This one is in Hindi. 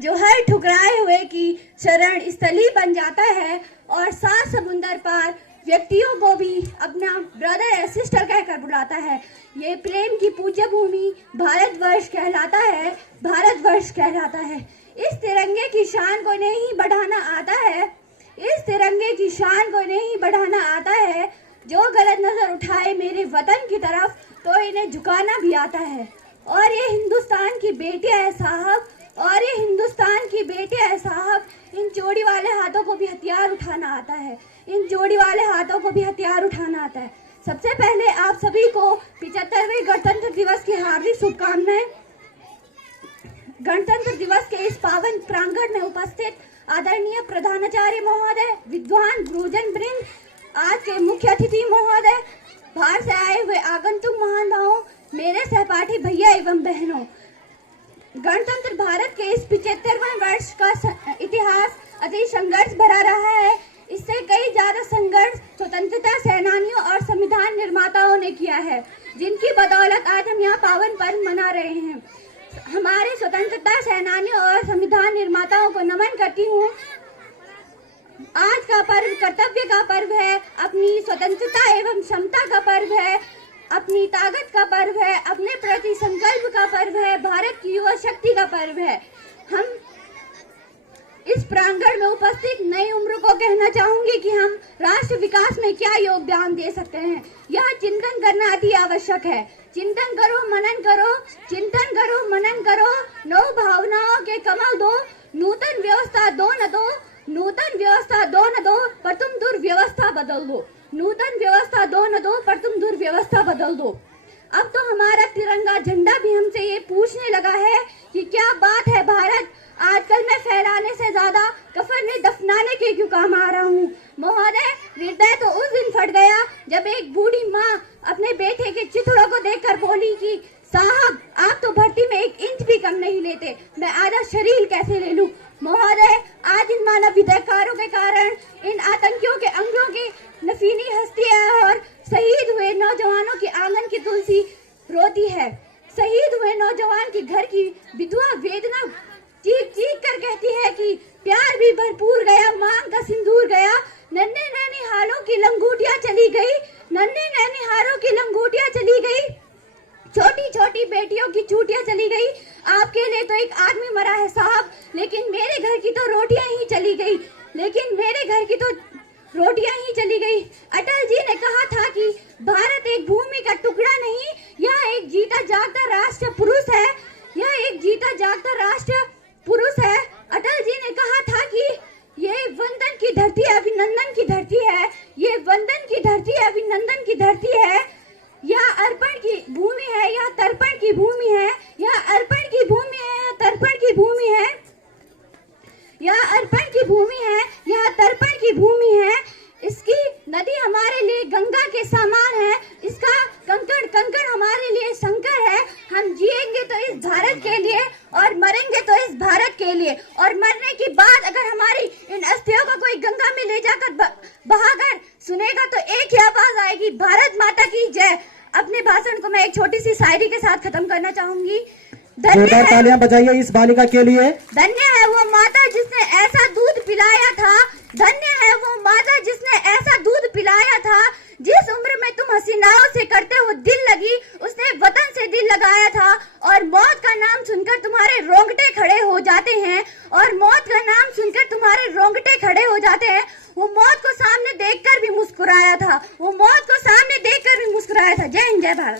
जो हर ठुकराए हुए की शरण स्थली बन जाता है और सात समुंदर पार व्यक्तियों को भी अपना ब्रदर या सिस्टर कहकर बुलाता है। ये प्रेम की पूज्य भूमि भारतवर्ष कहलाता है, भारतवर्ष कहलाता है। इस तिरंगे की शान को नहीं बढ़ाना आता है, इस तिरंगे की शान को नहीं बढ़ाना आता है। जो गलत नजर उठाए मेरे वतन की तरफ तो इन्हें झुकाना भी आता है। और ये हिंदुस्तान की बेटियां है साहब, और ये हिंदुस्तान की बेटियां है साहब। इन चोड़ी वाले हाथों को भी हथियार उठाना आता है, इन चोड़ी वाले हाथों को भी हथियार उठाना आता है। सबसे पहले आप सभी को 75वें गणतंत्र दिवस की हार्दिक शुभकामनाएं। गणतंत्र दिवस के इस पावन प्रांगण में उपस्थित आदरणीय प्रधानाचार्य महोदय, विद्वान गुरुजन वृंद, आज के मुख्य अतिथि महोदय, बाहर से आए हुए आगंतुक महानुभावों, मेरे सहपाठी भैया एवं बहनों, गणतंत्र भारत के इस 75वें वर्ष का इतिहास अति संघर्ष भरा रहा है। इससे कई ज्यादा संघर्ष स्वतंत्रता सेनानियों और संविधान निर्माताओं ने किया है, जिनकी बदौलत आज हम यहाँ पावन पर्व मना रहे हैं। हमारे स्वतंत्रता सेनानियों और संविधान निर्माताओं को नमन करती हूँ। आज का पर्व कर्तव्य का पर्व है, अपनी स्वतंत्रता एवं क्षमता का पर्व है, अपनी ताकत का पर्व है, अपने प्रति संकल्प का पर्व है, भारत की युवा शक्ति का पर्व है। हम इस प्रांगण में उपस्थित नई उम्र को कहना चाहूंगी कि हम राष्ट्र विकास में क्या योगदान दे सकते हैं, यह चिंतन करना अति आवश्यक है। चिंतन करो, मनन करो, चिंतन करो, मनन करो, नव भावनाओं के कमल दो, नूतन व्यवस्था दो न दो, नूतन व्यवस्था दो न दो, पर तुम दुर्व्यवस्था बदल दो, नूतन व्यवस्था दो न दो, पर तुम दुर्व्यवस्था बदल दो। अब तो हमारा तिरंगा झंडा भी हमसे ये पूछने लगा है कि क्या बात है भारत, आजकल मैं फहराने से ज्यादा कफन में दफनाने के क्यों काम आ रहा हूँ। महोदय, हृदय तो उस दिन फट गया जब एक बूढ़ी माँ अपने बेटे के चिथड़ों को देखकर बोली कि साहब आप तो भर्ती में 1 इंच भी कम नहीं लेते, मैं आधा शरीर कैसे ले लूं। महोदय, आज इन मानव विध्वंसकारों के कारण, इन आतंकियों के अंगों की नफीनी हस्तियां और शहीद हुए नौजवानों की आंगन की तुलसी रोती है। शहीद हुए नौजवान की घर की विधवा वेदना चीख चीख कर कहती है कि प्यार भी भरपूर गया, मांग का सिंदूर गया, नन्हे नन्हे हारों की लंगोटियां चली गई, नन्हे नन्हे हारों की लंगोटियां चली गई, छोटी छोटी बेटियों की चूटियां चली गई। आपके लिए तो एक आदमी मरा है साहब, लेकिन मेरे घर की तो रोटियां ही चली गई, लेकिन मेरे घर की तो रोटियां ही चली गई। अटल जी ने कहा था कि भारत एक भूमि का टुकड़ा नहीं, यह एक जीता जागता राष्ट्र पुरुष है, यह एक जीता जागता राष्ट्र पुरुष है। अटल जी ने कहा था कि ये वंदन की धरती अभिनंदन की धरती है, ये वंदन की धरती अभिनंदन की धरती है, यह अर्पण की भूमि है, यह तर्पण की भूमि है, यह अर्पण की भूमि है, यह तर्पण की भूमि है, यह अर्पण की भूमि है, यह तर्पण की भूमि है। इसकी नदी हमारे लिए गंगा के समान है, इसका कंकड़ कंकड़ हमारे लिए शंकर है। हम जिएंगे तो इस भारत के लिए और मरेंगे तो इस भारत के लिए, और मरने के बाद अगर हमारी इन अस्थियों को कोई गंगा में ले जाकर बहाकर सुनेगा तो एक ही आवाज आएगी, भारत माता की जय। अपने भाषण को मैं एक छोटी सी शायरी के साथ खत्म करना चाहूंगी। जोरदार तालियां बजाइए इस बालिका के लिए। धन्य है वो माता जिसने ऐसा दूध पिलाया था, धन्य है वो माता जिसने ऐसा दूध पिलाया था। जिस उम्र में तुम हसीनाओं से करते हो दिल लगी, उसने वतन से दिल लगाया था। और मौत का नाम सुनकर तुम्हारे रोंगटे खड़े हो जाते हैं, और मौत का नाम सुनकर तुम्हारे रोंगटे खड़े हो जाते हैं। वो मौत को सामने देखकर भी मुस्कुराया था, वो मौत को सामने देखकर भी मुस्कुराया था। जय हिंद, जय भारत।